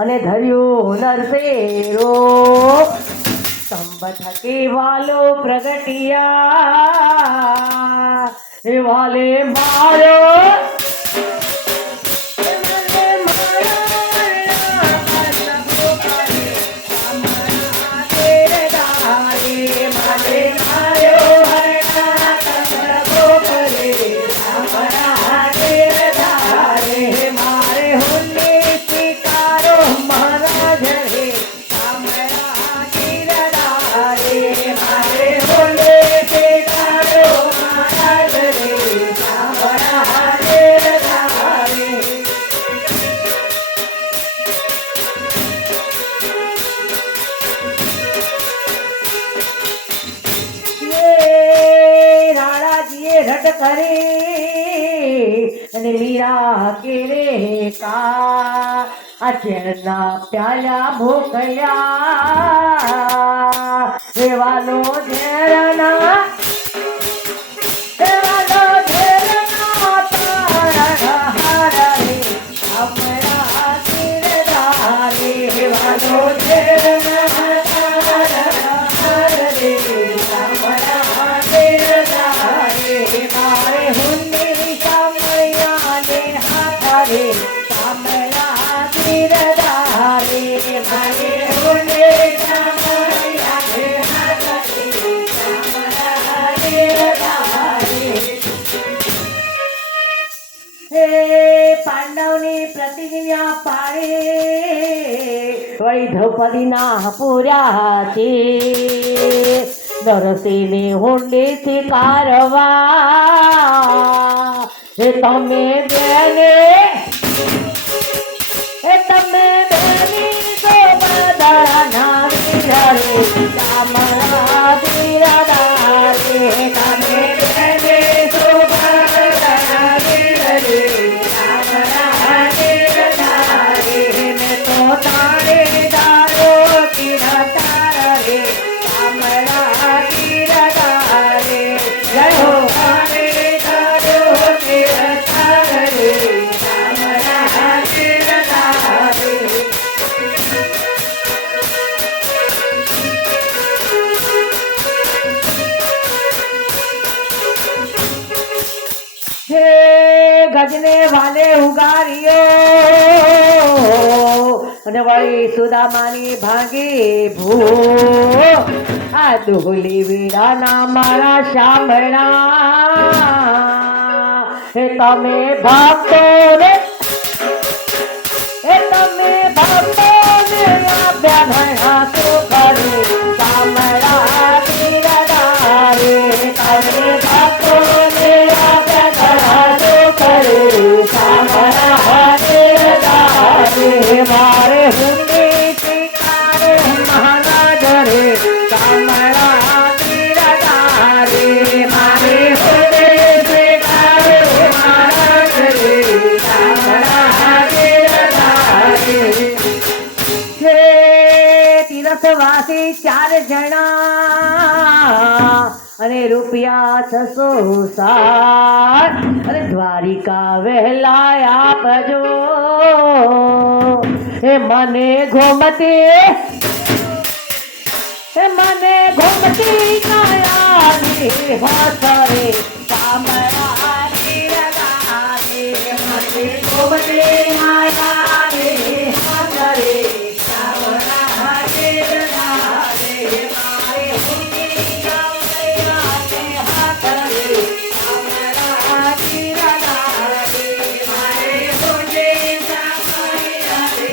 અને ધર્યું નરસેરો સંબ થકી વાલો પ્રગટિયા એ વાલે મારો રટ કરે અને મીરા કે રે કા આ ચેરના પ્યાલા ભોકયા એવાનો ઝેરના પાંડવની પ્રતિજ્ઞા પાડે વળી દ્રૌપદીના પૂર્યા છે નરસિંહને હુંડીથી કારવા એ તમે બેને તો બધાના વીરે કામરા વીરદારે તમે બેને તો બધાના વીરે કામરા વીરદારે મેં તો તારે દારો કિરતા રે કામરા વીરદારે જય હો તારે દારો કિરતા રે કામરા વીરદારે હે ગજને વાલે ઉગાર્યો અને વળી સુદામાની ભાંગી ભૂ આ દુહલી વીરાના મારા સાંભળા હે તમે ભક્તો ને આપ્યા ભણા તો કરે સાંભળા વીરદારે તમે ભક્તો ને મારે હુંડી ચિકારે મહારાજ રે કામરા વીરદારે મારે હુંડી ચિકારે મહારાજ રે કામરા વીરદારે હે તીરથવાસી 4 જણા અને રૂપિયા 660 અને દ્વારિકા વહેલા આપજો હે મને ઘોમતી કાયાની હોસરે કામરા વીરદારે મને ઘોમતી કાયાની હોસરે કામરા વીરદારે મારે હુંડી કામયાને હાથરે કામરા વીરદારે મારે હુંડી કામયાને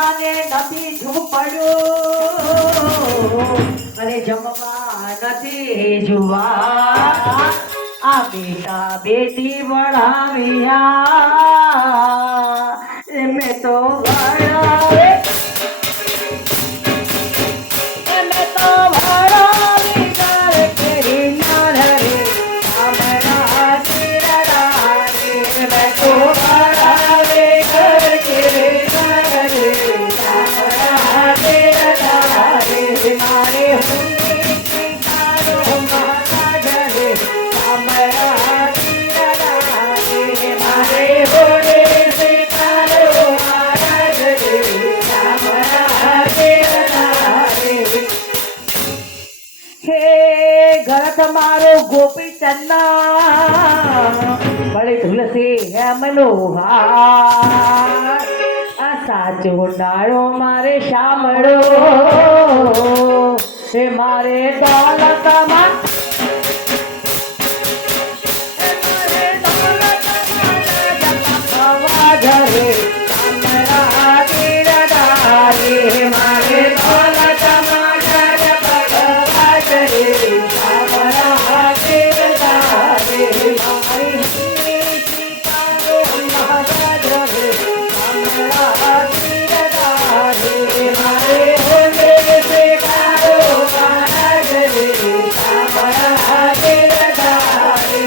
રહેવાને નથી ઝૂંપડ્યું અને જમવા નથી જુવા આ બેટા બેટી ભણાવ્યા મેં તો ભણાવે મેં તો ભણાવી ઘર કેરી ના રે હમણાં ચિરડારે મેં તો ભણાવે ઘર કેરી ના રે હમણાં ચિરડારે મારે હુંડી તારો મારા ઘરે હમણાં ચિરડારે મારે હુંડી તારો મારા ઘરે હમણાં ચિરડારે હે ઘર તમારો ગોપી ચન્ના બળે તુલસી હે મનોહાર આ સાચો ડાળો મારે શામળો હે મારે દોલતમાં ઘરે શામળા તીરદારે મારે દોલતમાં ઘર ભગવા ઘરે શામળા તીરદારે મારી સીતારો મારા ઘરે શામળા તીરદારે મારે હોલે સીતારો મારા ઘરે શામળા તીરદારે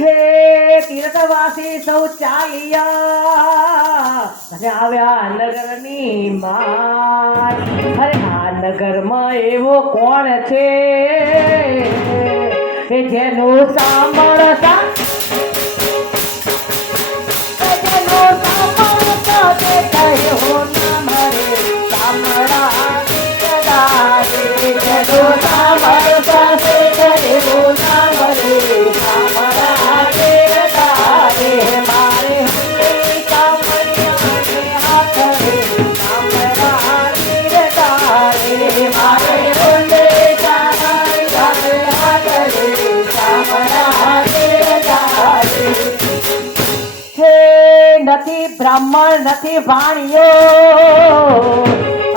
હે તીર્થવાસી સૌ ચાલ્યા અને આવ્યા નગરની માર અરે આ નગરમાં એવો કોણ છે કે જેનું સાંભળતા જેનું સાંભળતા તે કયો ના મરે સાંભળા તીરદારે જેનું સાંભળતા તે કયો ના મરે સાંભળા તીરદારે મારે હુંડી કામળિયાને હાથે સાંભળા તીરદારે મારે હુંડી કામળિયાને હાથે સાંભળા તીરદારે હે નથી બ્રાહ્મણ નથી ભાણિયો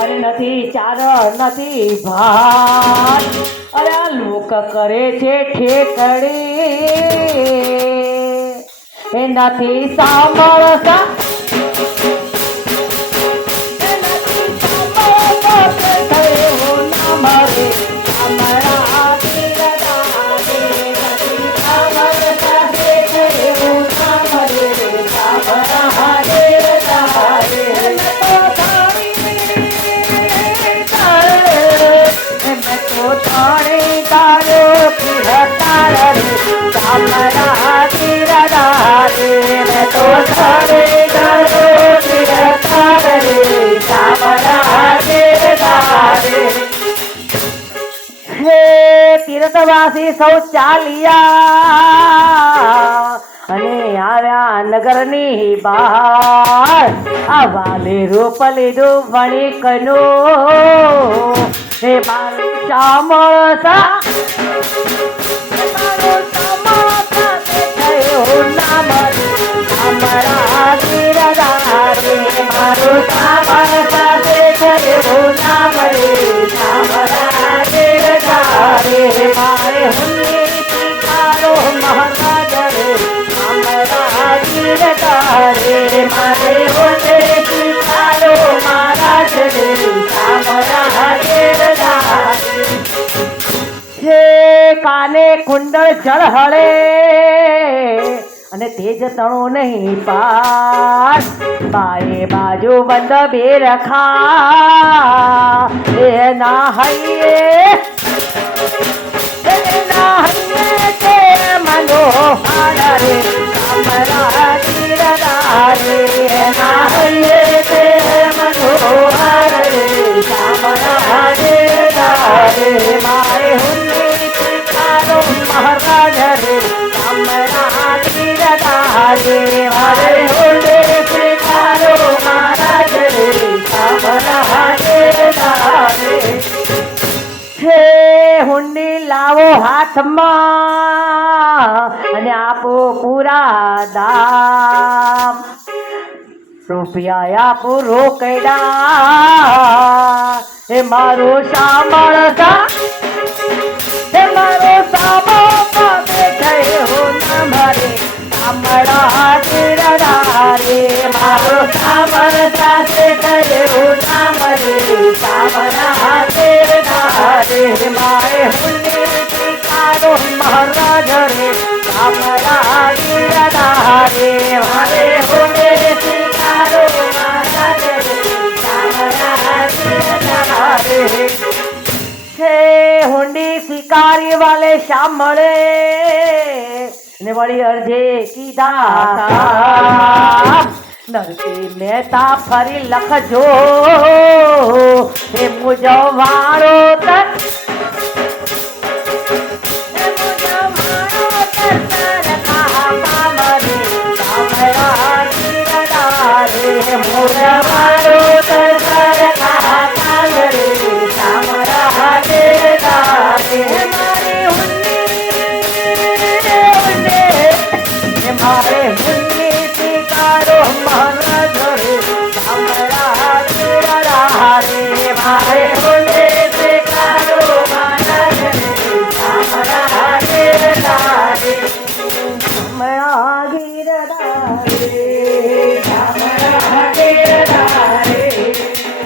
અને નથી ચારણ નથી ભાત અરે આ લોક કરે છે ઠેકડી એ નથી સાંભળતા એ નથી સાંભળતા કે થયો ના મરે સાંભળા તીરદારે નથી સાંભળતા કે થયો ના મરે સાંભળા તીરદારે મેં તો તાણી તારો પિહતાર રે સાંભળા તીરદારે મેં તો તાણી તારો પિહતાર રે સાંભળા તીરદારે હે તીર્થવાસી સૌ ચાલ્યા અને આવ્યા નગરની બહાર આ વાલે રૂપ લીધું વણિકનું હે મારું શામળતા મારું શામળતા તે થયો ના મરે સાંભળા તીરદારે મારું શામળતા તે થયો ના મરે સાંભળા તીરદારે મારે હુંડી તીખારો મારા ઘરે સાંભળા તીરદારે મારે હુંડી તીખારો મારા ઘરે સાંભળા તીરદારે હે કાને કુંડળ જળ હળે અને તેજ તણો નહીં પાસ બાએ બાજુ બંધ બે રખા એ ના હૈયે તે મનોહાર રે સાંભળા તીરદારે ના હૈયે તે મનોહાર રે સાંભળા તીરદારે મારે હુંડી તીખારો મહારાજ રે સાંભળા તીરદારે મારે હુંડી તીખારો મહારાજ રે સાંભળા તીરદારે હે હુંડી લાવો હાથમાં અને આપો પૂરા દામ રૂપિયા આપો રોકડા એ મારો સાંભળતા એ મારો સાંભળતા થયો ના મારે સાંભળા રે મારો સાંભળતા થયો ના મારે સાંભળા રે મારે હુંડી સ્વીકારો મહારાજ રે સાંભળા રે મારે હુંડી સ્વીકારો મહારાજ રે સાંભળા રે છે હુંડી સ્વીકારી વાલે સાંભળે ને વળી અરજે કીધા નરસિંહ મહેતા ફરી લખજો એ મુજો વાળો તક મોરવા